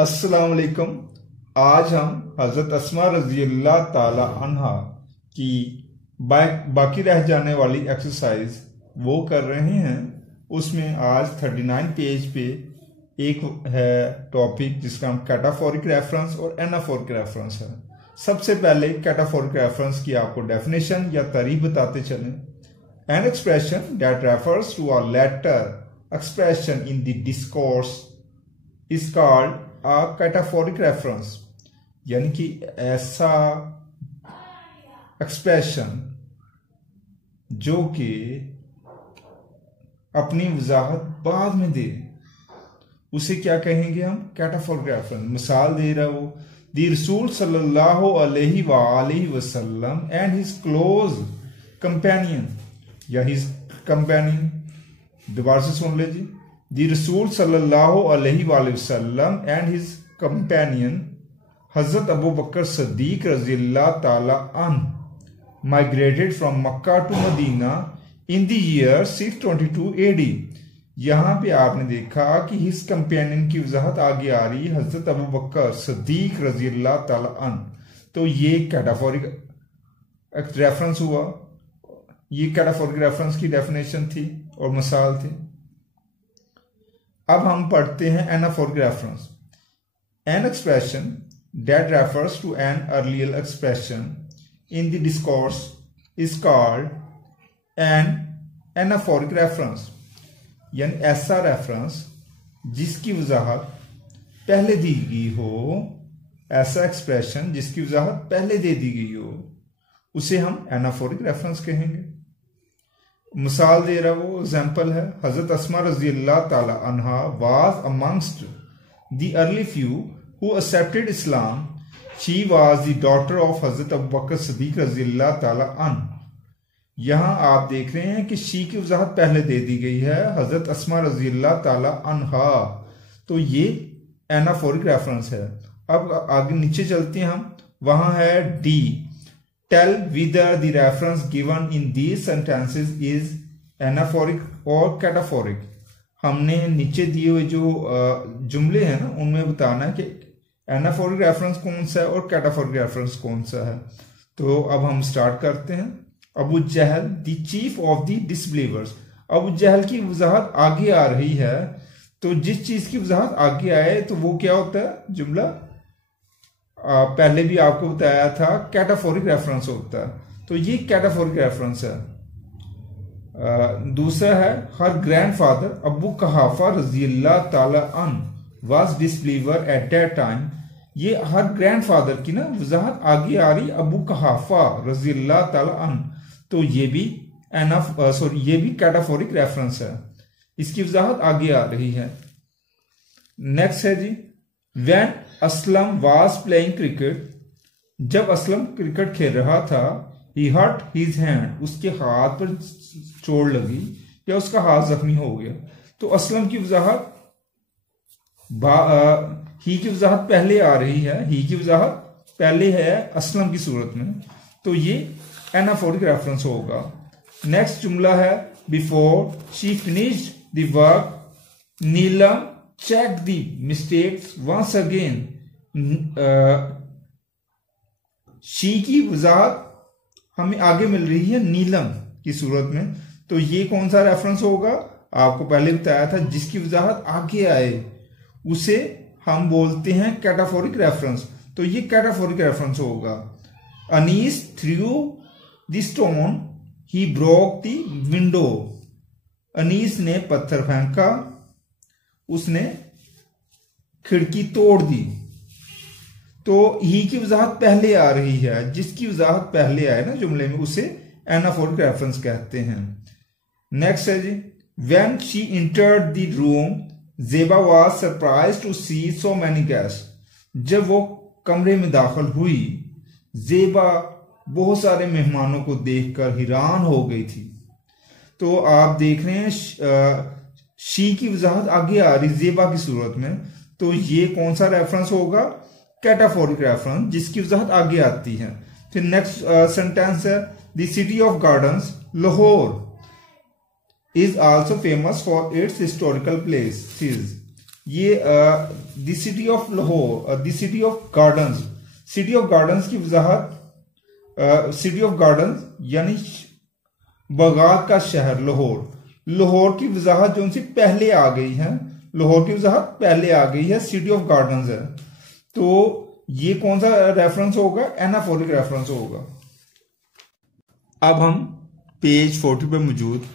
अस्सलाम वालेकुम। आज हम हज़रत अस्मा रज़ी अल्लाह ताला अन्हा की बाकी रह जाने वाली एक्सरसाइज वो कर रहे हैं। उसमें आज 39 पेज पे एक है टॉपिक जिसका हम कैटाफोरिक रेफरेंस और एनाफोरिक रेफरेंस है। सबसे पहले कैटाफोरिक रेफरेंस की आपको डेफिनेशन या तारीफ बताते चलें। An expression that refers to a latter expression in the discourse is called a cataphoric reference, यानी कि ऐसा एक्सप्रेशन जो कि अपनी वजाहत बाद में दे, उसे क्या कहेंगे हम? Cataphoric reference. मिसाल दे रहा वो, द रसूल सल्लल्लाहु अलैहि वसल्लम एंड हिज क्लोज कंपेनियन या हिज कंपेनियन। दोबारा से सुन लीजिए। The Rasul sallallahu alaihi wasallam and his companion Hazrat Abu Bakr Siddiq radhiyallahu ta'ala an migrated from Makkah to Medina in the year 622 AD। यहाँ पे आपने देखा कि his companion की वजाहत आगे आ रही है हजरत अबू बकर सदीक रज़ियल्लाहु ताला अन। तो ये कैटाफोरिक रेफरेंस हुआ। ये कैटाफोरिक रेफरेंस की डेफिनेशन थी और मिसाल थी। अब हम पढ़ते हैं anaphoric reference. An expression that refers to an earlier expression in the discourse is called an anaphoric reference, यानी ऐसा रेफरेंस जिसकी वजाहत पहले दी गई हो। ऐसा एक्सप्रेशन जिसकी वजाहत पहले दे दी गई हो, उसे हम एनाफोरिक रेफरेंस कहेंगे। मिसाल दे रहा वो एग्जाम्पल है, हजरत अस्मा रज़ी अल्लाह ताला अन्हा was amongst the early few who accepted Islam. She was the daughter of Hazrat Abu बकर सिद्दीक रज़ी अल्लाह ताला अन। यहां आप देख रहे हैं कि शी की वजाहत पहले दे दी गई है, हजरत अस्मा रज़ी अल्लाह ताला अन्हा। तो ये एनाफोरिक रेफरेंस है। अब आगे नीचे चलते हैं हम, वहां है D. Tell whether the reference given in these sentences is anaphoric or cataphoric। हमने नीचे दिए हुए जो जुमले हैं ना, उनमें बताना है कि एनाफोरिक रेफरेंस कौन सा है और कैटाफोरिक रेफरेंस कौन सा है। तो अब हम स्टार्ट करते हैं। Abu Jahl the chief of the disbelievers. Abu Jahl की वजाहत आगे आ रही है, तो जिस चीज की वजाहत आगे आए तो वो क्या होता है? जुमला पहले भी आपको बताया था कैटाफोरिक रेफरेंस होता है। तो ये कैटाफोरिक रेफरेंस है। दूसरा है हर ग्रैंडफादर अबू कहाफा रज़ियल्लाहु ताला अन was disbeliever at that time. ये हर ग्रैंडफादर की ना वजाहत आगे आ रही, अबू कहाफा रज़ियल्लाहु ताला अन। तो ये भी ये भी कैटाफोरिक रेफरेंस है, इसकी वजाहत आगे आ रही है। नेक्स्ट है जी, When Aslam was playing cricket, जब असलम क्रिकेट खेल रहा था, he hurt his hand, उसके हाथ पर चोट लगी या उसका हाथ जख्मी हो गया। तो असलम की वजाहत ही की वजाहत पहले आ रही है, ही की वजाहत पहले है असलम की सूरत में। तो ये एनाफोरिक रेफरेंस होगा। नेक्स्ट जुमला है before she finished the work Neelam check the mistakes once again। She की वजाहत हमें आगे मिल रही है नीलम की सूरत में। तो ये कौन सा रेफरेंस होगा? आपको पहले बताया था, जिसकी वजाहत आगे आए उसे हम बोलते हैं कैटाफोरिक रेफरेंस। तो ये कैटाफोरिक रेफरेंस होगा। Anees threw the stone he broke the window. Anees ने पत्थर फेंका, उसने खिड़की तोड़ दी। तो ही की वजाहत पहले आ रही है, जिसकी वजाहत पहले आए ना जुमले में, उसे एनाफोरिक रेफरेंस कहते हैं। नेक्स्ट है जी, when she entered the room Zeba was surprised to see so many guests. जब वो कमरे में दाखिल हुई, ज़ेबा बहुत सारे मेहमानों को देखकर हैरान हो गई थी। तो आप देख रहे हैं शी की वजाहत आगे आ रही ज़ेबा की सूरत में। तो ये कौन सा रेफरेंस होगा? कैटाफोरिक रेफरेंस, जिसकी वजाहत आगे आती है। फिर नेक्स्ट सेंटेंस है the city of gardens Lahore is also famous for its historical places. ये the city of Lahore, the city of gardens, city of gardens की वजाहत, सिटी ऑफ गार्डन्स यानी बागात का शहर लाहौर, लाहौर की वजाहत जो उनसे पहले आ गई है, लाहौर की वजाहत पहले आ गई है, सिटी ऑफ गार्डन्स है। तो ये कौन सा रेफरेंस होगा? एनाफोरिक रेफरेंस होगा। अब हम पेज 40 पे मौजूद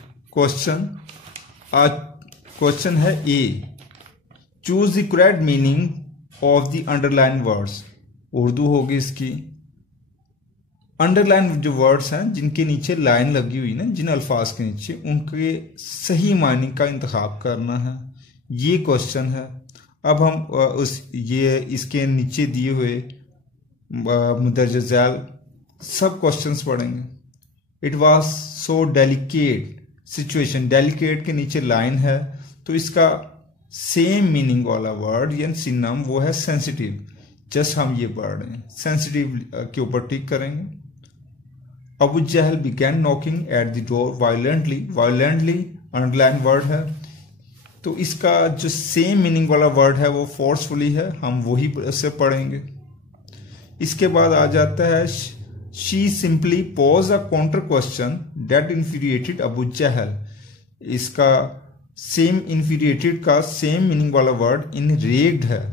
क्वेश्चन है A, choose the correct meaning of the underline words. Urdu होगी इसकी। अंडरलाइन जो वर्ड्स हैं जिनके नीचे लाइन लगी हुई ना, जिन अल्फाज के नीचे, उनके सही मायने का इंतखाब करना है, ये क्वेश्चन है। अब हम इसके नीचे दिए हुए मुदर्रज झैल सब क्वेश्चंस पढ़ेंगे। It was so delicate situation, delicate के नीचे लाइन है तो इसका सेम मीनिंग वाला वर्ड या सिनोनिम वो है सेंसिटिव। जस्ट हम ये पढ़ रहे हैं, सेंसिटिव के ऊपर टिक करेंगे। Abu Jahl began knocking at the door violently, violently underline word है तो इसका जो सेम मीनिंग वाला वर्ड है वो फोर्सफुली है, हम वही से पढ़ेंगे। इसके बाद आ जाता है she simply pose a counter question that infuriated Abu Jahl. इसका सेम इन्फीरिएटेड का सेम मीनिंग वाला वर्ड इनरेग्ड है,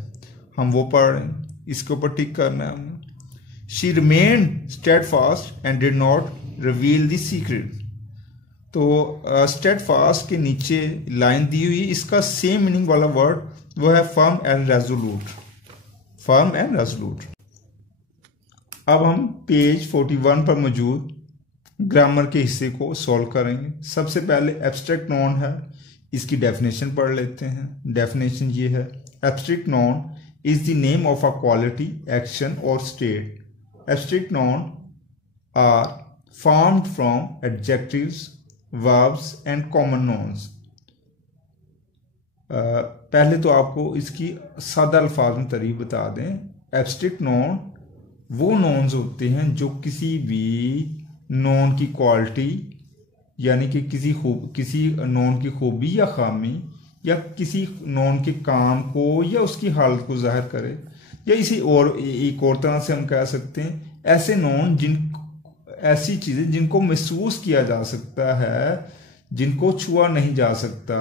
हम वो पढ़ रहे हैं, इसके ऊपर टिक करना है हमने। She remained steadfast and did not reveal the secret. तो स्टेडफास्ट के नीचे लाइन दी हुई, इसका सेम मीनिंग वाला वर्ड वो है firm and resolute, firm and resolute. अब हम पेज 41 पर मौजूद ग्रामर के हिस्से को सॉल्व करेंगे। सबसे पहले एब्स्ट्रैक्ट नॉन है, इसकी डेफिनेशन पढ़ लेते हैं। डेफिनेशन ये है, abstract non is the name of a quality, action or state. Abstract noun are formed from adjectives, verbs and common nouns. पहले तो आपको इसकी सादा अल्फाज में तारीफ बता दें। एब्स्ट्रैक्ट नॉन वो नॉन्स होते हैं जो किसी भी नॉन की क्वालिटी यानी कि किसी नॉन की खूबी या खामी या किसी नॉन के काम को या उसकी हालत को जाहिर करे, या इसी और एक और तरह से हम कह सकते हैं ऐसे नॉन ऐसी चीजें जिनको महसूस किया जा सकता है, जिनको छुआ नहीं जा सकता,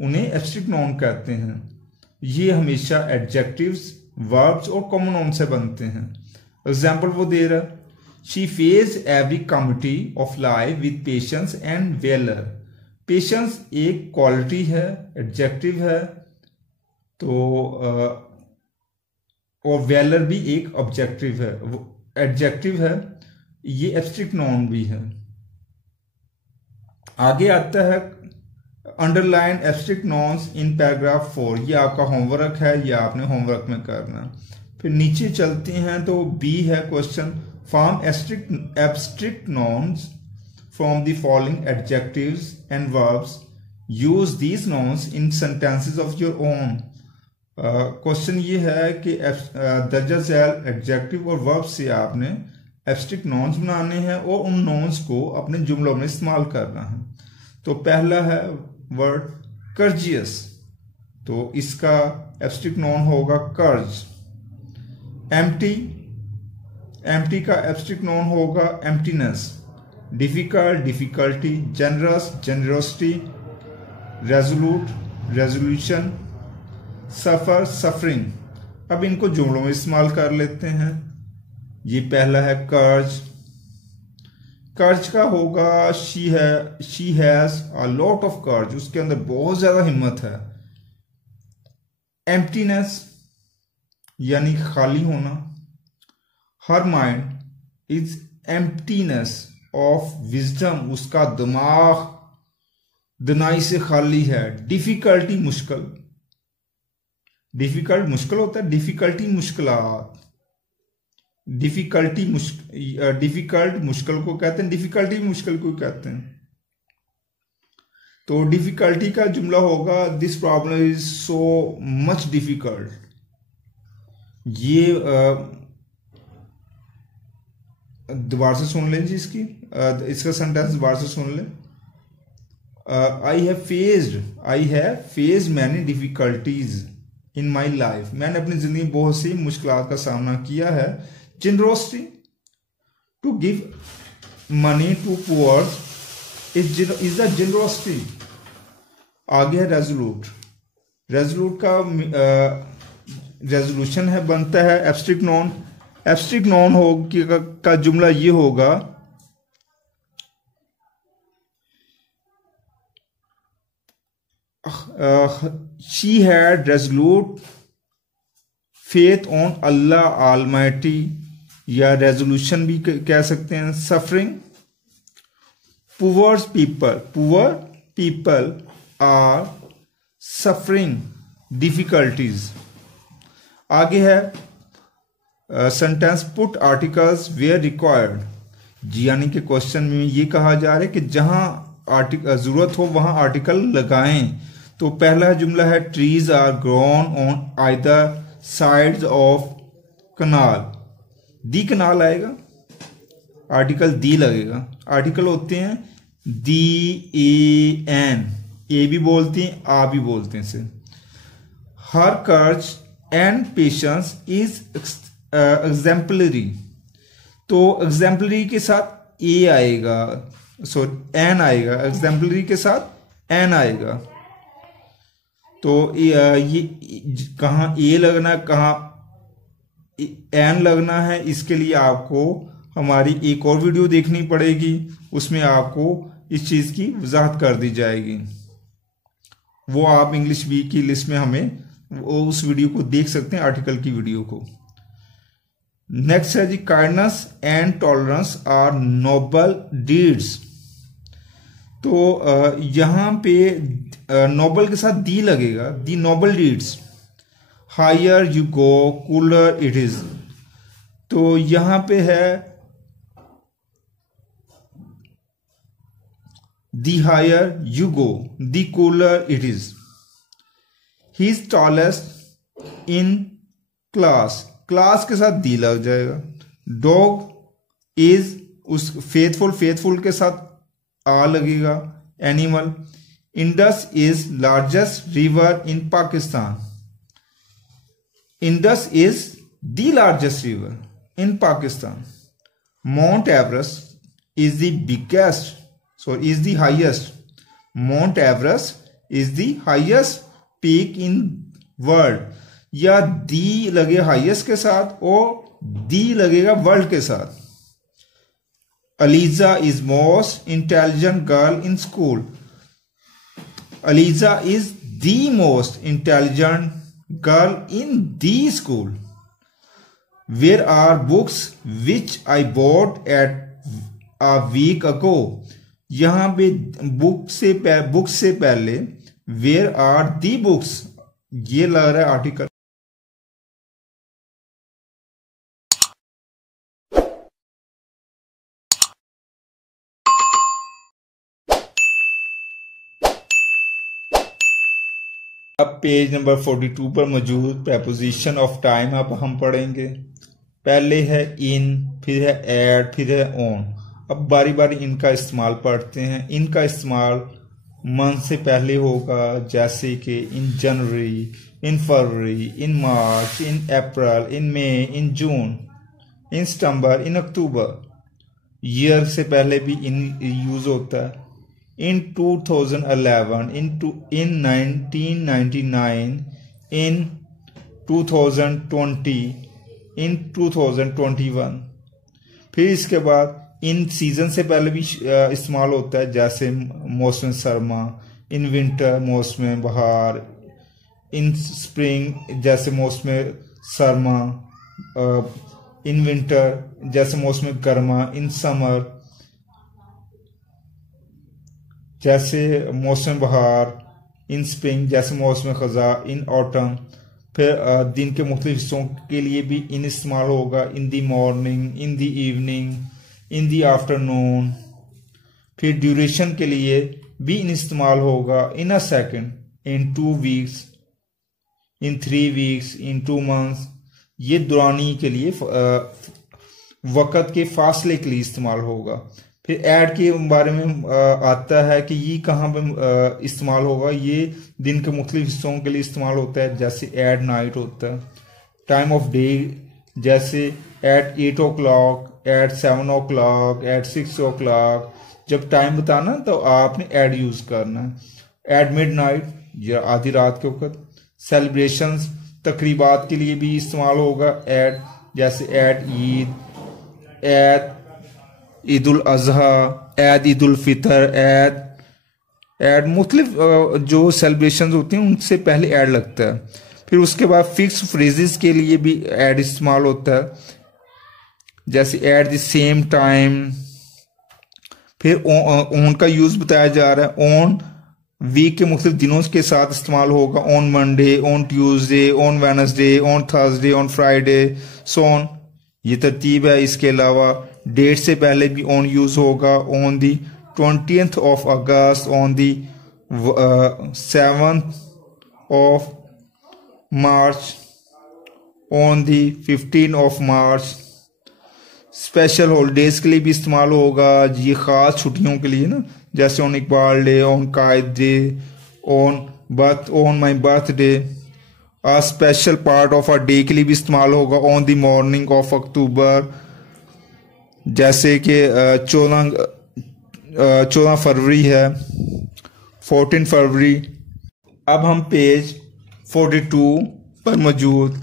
उन्हें एब्स्ट्रैक्ट नॉन कहते हैं। ये हमेशा एडजेक्टिव्स, वर्ब्स और कॉमन नाउन से बनते हैं। एग्जाम्पल वो दे रहा, she faced every calamity of life with patience and valour. Patience एक क्वालिटी है, एडजेक्टिव है, तो और वेलर भी एक ऑब्जेक्टिव है, एडजेक्टिव है, ये एब्स्ट्रैक्ट नॉन भी है। आगे आता है अंडरलाइन एब्स्ट्रैक्ट नॉन्स इन पैराग्राफ 4, ये आपका होमवर्क है, ये आपने होमवर्क में करना। फिर नीचे चलते हैं तो बी है question, form abstract nouns from the following adjectives and verbs, use these nouns in sentences of your own। Question ये है कि दर्जा झैल एडजेक्टिव और वर्ब से आपने एब्स्ट्रैक्ट नॉन्स बनाने हैं और उन नॉन्स को अपने जुमलों में इस्तेमाल करना है। तो पहला है वर्ड कर्जियस, तो इसका एब्स्ट्रैक्ट नॉन होगा कर्ज। एम्प्टी, एम्प्टी का एब्स्ट्रैक्ट नॉन होगा emptiness. Difficult, difficulty. Generous, generosity. Resolute, resolution. Suffer, suffering. अब इनको जुमलों में इस्तेमाल कर लेते हैं। ये पहला है कर्ज। कर्ज का होगा she has a lot of कर्ज, उसके अंदर बहुत ज्यादा हिम्मत है। एम्प्टीनेस यानी खाली होना। Her mind is emptiness of wisdom, उसका दिमाग दनाई से खाली है। डिफिकल्टी, मुश्किल। डिफिकल्ट मुश्किल होता है, डिफिकल्टी मुश्किलात। डिफिकल्ट मुश्किल को कहते हैं, डिफिकल्टी मुश्किल को कहते हैं। तो डिफिकल्टी का जुमला होगा this problem is so much difficult. ये दोबारा से सुन लें जी, इसका सेंटेंस दोबारा से सुन लें। I have faced many difficulties. In my life, मैंने अपनी जिंदगी में बहुत सी मुश्किलात का सामना किया है। Generosity, to give money to poor is the generosity. आगे है रेजोल्यूट, रेजोल्यूट का रेजोल्यूशन है बनता है एब्स्ट्रिक्ट नॉन। एब्स्ट्रिक्ट नॉन का जुमला ये होगा she had resolute faith on Allah Almighty, या रेजोल्यूशन भी कह सकते हैं। Suffering, poor people are suffering difficulties. आगे है sentence put articles where required, यानी कि क्वेश्चन में ये कहा जा रहा है कि जहां जरूरत हो वहां आर्टिकल लगाएं। तो पहला जुमला है trees are grown on either sides of canal, the canal आएगा, आर्टिकल दी लगेगा। आर्टिकल होते हैं दी, ए, एन, ए भी बोलते हैं, आ भी बोलते हैं इसे। हर कर्ज एंड पेशेंस इज एग्जाम्पलरी, तो एग्जाम्पलरी के साथ ए आएगा, सॉरी एन आएगा, एग्जाम्पलरी के साथ एन आएगा। तो ये कहाँ ए लगना, कहाँ एन लगना है, इसके लिए आपको हमारी एक और वीडियो देखनी पड़ेगी, उसमें आपको इस चीज की वजाहत कर दी जाएगी। वो आप इंग्लिश वीक की लिस्ट में हमें उस वीडियो को देख सकते हैं, आर्टिकल की वीडियो को। नेक्स्ट है जी, kindness and tolerance are noble deeds. तो यहां पे नोबल के साथ दी लगेगा, the noble deeds. Higher you go cooler it is, तो यहां पे है the higher you go, the cooler it is. He is tallest in class, class के साथ दी लग जाएगा। डॉग इज, उस फेथफुल के साथ आ लगेगा। Animal, Indus is largest river in Pakistan, Indus is the largest river in Pakistan. Mount Everest is the biggest, sorry is the highest, mount Everest is the highest peak in world, या दी लगे highest के साथ और दी लगेगा world के साथ। Aliza is most intelligent girl in school. Aliza is the most intelligent girl in the school. Where are books which I bought at a week ago? यहां पे बुक से पहले where are the books, ये लग रहा है article. अब page number 42 पर मौजूद प्रेपोजिशन ऑफ टाइम अब हम पढ़ेंगे। पहले है इन, फिर है एट, फिर है ऑन। अब बारी बारी इनका इस्तेमाल पढ़ते हैं। इनका इस्तेमाल मंथ से पहले होगा, जैसे कि इन जनवरी, इन फरवरी, इन मार्च, इन अप्रैल, इन मई, इन जून, इन सितंबर, इन अक्टूबर। ईयर से पहले भी इन यूज होता है। In 2011, in 1999, in 2020, in 2021। फिर इसके बाद इन सीजन से पहले भी इस्तेमाल होता है, जैसे मौसम सरमा, इन विंटर मौसम बहार, इन स्प्रिंग जैसे मौसम सरमा, इन विंटर जैसे मौसम गर्मा, इन समर जैसे मौसम बहार, इन स्प्रिंग जैसे मौसम खजा, इन ऑटम। फिर दिन के मुख्तलिफ हिस्सों के लिए भी इन इस्तेमाल होगा, in the morning, in the evening, in the afternoon. फिर ड्यूरेशन के लिए भी इन इस्तेमाल होगा, in a second, in 2 weeks, in 3 weeks, in 2 months. ये दौरानी के लिए वक़्त के फासले के लिए इस्तेमाल होगा। फिर ऐड के बारे में आता है कि ये कहाँ पे इस्तेमाल होगा। ये दिन के मुख्तलिफ हिस्सों के लिए इस्तेमाल होता है, जैसे ऐड नाइट होता है। टाइम ऑफ डे, जैसे at 8 o'clock, at 7 o'clock, at 6 o'clock। जब टाइम बताना तो आपने एड यूज करना है। एट मिड नाइट, या आधी रात के वक्त। सेलिब्रेशंस, तकरीबात के लिए भी इस्तेमाल होगा एड, जैसे eight Eid, eight Eid ul Azha, eight Eid ul Fitr, add मुख्तलिफ जो सेलिब्रेशन होती हैं उनसे पहले ऐड लगता है। फिर उसके बाद फिक्स फ्रेजेस के लिए भी ऐड इस्तेमाल होता है, जैसे एट द सेम टाइम। फिर ऑन का यूज बताया जा रहा है। ऑन वीक के मुख्तलिफ दिनों के साथ इस्तेमाल होगा, on Monday, on Tuesday, on Wednesday, on Thursday, on Friday, so on. ये तरतीब है। इसके अलावा डेट से पहले भी ऑन यूज होगा, on the 20th of August, on the 7th of March, on the 15th of March। Special holidays के लिए भी इस्तेमाल होगा, ये खास छुट्टियों के लिए ना, जैसे on Iqbal day, on Quaid day, on my birthday. A special part of a day के लिए भी इस्तेमाल होगा, on the morning of October, जैसे कि 14 फरवरी है, 14 फरवरी। अब हम पेज 42 पर मौजूद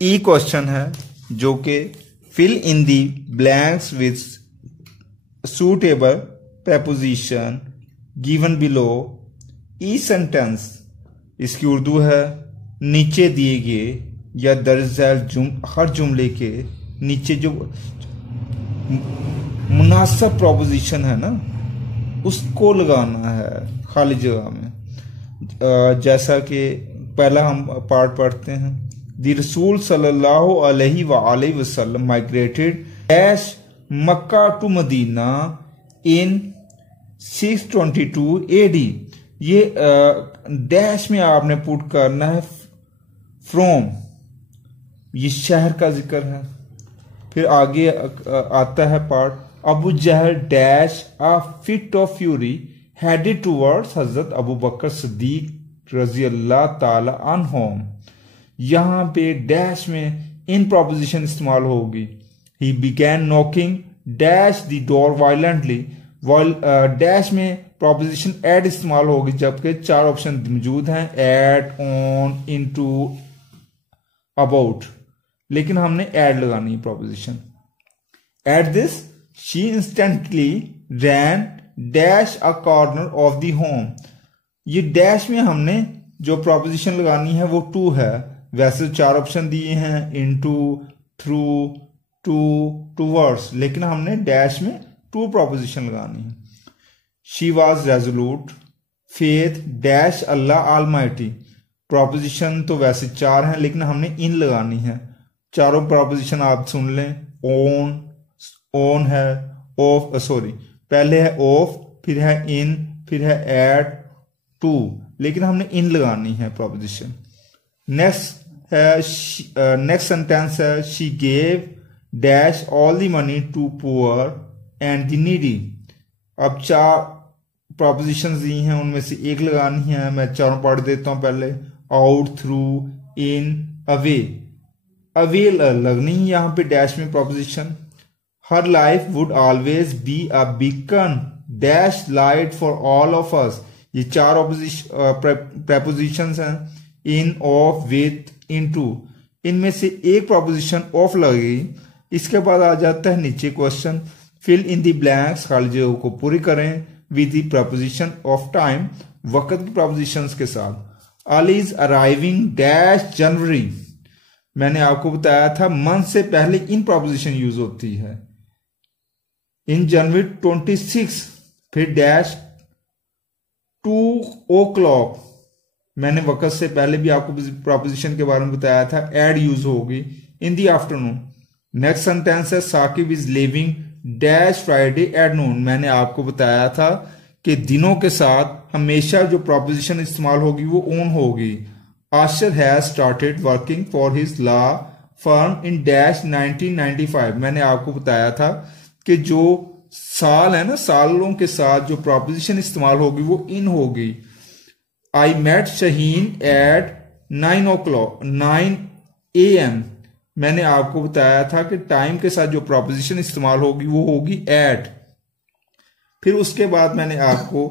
ई क्वेश्चन है, जो कि fill in the blanks with suitable preposition given below. ई सेंटेंस इसकी उर्दू है, नीचे दिए गए या दरअसल हर जुमले के नीचे जो मुनासिब प्रोपोजिशन है ना, उसको लगाना है खाली जगह में। जैसा कि पहला हम पार्ट पढ़ते हैं। द रसूल सल्लल्लाहु अलैहि वसल्लम migrated dash Mecca to Medina in 622 AD। ये डैश में आपने पुट करना है फ्रॉम, ये शहर का जिक्र है। फिर आगे आता है part, Abu Jahl dash a fit of fury headed towards हजरत अबू बकर सिद्दीक रजी अल्लाह ताला अन्हुम। यहां पे डैश में इन प्रोपोजिशन इस्तेमाल होगी। He began knocking dash the door violently. Dash में प्रोपोजिशन एड इस्तेमाल होगी, जबकि 4 ऑप्शन मौजूद हैं, एट, ऑन, इनटू, अबाउट, लेकिन हमने एड लगानी है preposition. At this she instantly ran dash a corner of the home. ये डैश में हमने जो प्रोपोजिशन लगानी है वो टू है। वैसे 4 ऑप्शन दिए हैं, इनटू, थ्रू, टू, टूवर्ड्स, लेकिन हमने डैश में टू प्रोपोजिशन लगानी है। She was resolute faith dash Allah almighty. Proposition तो वैसे 4 हैं, लेकिन हमने इन लगानी है। चारों प्रोपोजिशन आप सुन लें। ऑन है, ऑफ, सॉरी पहले है ऑफ, फिर है इन, फिर है एट, टू, लेकिन हमने इन लगानी है प्रोपोजिशन। नेक्स्ट है, नेक्स्ट सेंटेंस है, she gave dash all the money to poor and the needy. अब 4 प्रोपोजिशन दी हैं, उनमें से एक लगानी है। मैं चारों पढ़ देता हूं पहले। आउट, थ्रू, इन, अवे। अवे लगनी है यहां पे डैश में proposition. Her life would always be a beacon dash light for all of us. ये 4 प्रेपोजिशंस हैं, इन, ऑफ, विथ, इनटू। इनमें से एक प्रोपोजिशन ऑफ लगेगी। इसके बाद आ जाता है नीचे question, fill in the blanks, खाली जगह को पूरी करें with the preposition of time, वक्त की प्रपोजिशंस के साथ। Ali is arriving dash January. मैंने आपको बताया था मंथ से पहले इन प्रपोजिशन यूज होती है। इन जनवरी 26, फिर डैश 2 o'clock। मैंने वक्त से पहले भी आपको प्रपोजिशन के बारे में बताया था, एड यूज होगी in the afternoon. Next sentence है, Saqib is leaving dash Friday at noon. मैंने आपको बताया था कि दिनों के साथ हमेशा जो प्रोपोजिशन इस्तेमाल होगी वो ऑन होगी। Ashir has started working for his law firm in dash 1995। मैंने आपको बताया था कि जो साल है ना, सालों के साथ जो प्रॉपोजिशन इस्तेमाल होगी वो इन होगी। I met Shaheen at 9 AM। मैंने आपको बताया था कि टाइम के साथ जो प्रॉपोजिशन इस्तेमाल होगी वो होगी एट। फिर उसके बाद मैंने आपको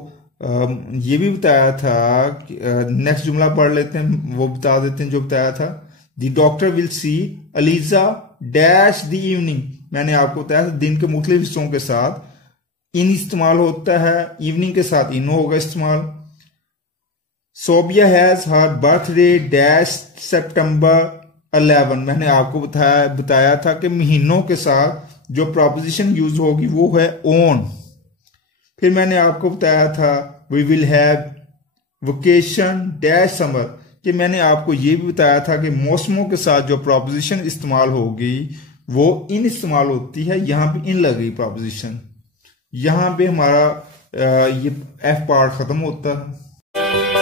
ये भी बताया था कि नेक्स्ट जुमला पढ़ लेते हैं, वो बता देते हैं जो बताया था। The doctor will see ELISA dash the evening. मैंने आपको बताया था दिन के मुख्तलिफ हिस्सों के साथ इन इस्तेमाल होता है, इवनिंग के साथ इन होगा इस्तेमाल। Sobia has her birthday dash September 11। मैंने आपको बताया था कि महीनों के साथ जो प्रॉपोजिशन यूज होगी वो है ऑन। फिर मैंने आपको बताया था we will have vacation dash summer, कि मैंने आपको ये भी बताया था कि मौसमों के साथ जो प्रॉपोजिशन इस्तेमाल होगी वो इन इस्तेमाल होती है। यहां पे इन लग गई प्रॉपोजिशन, यहां पे हमारा ये एफ पार्ट खत्म होता है।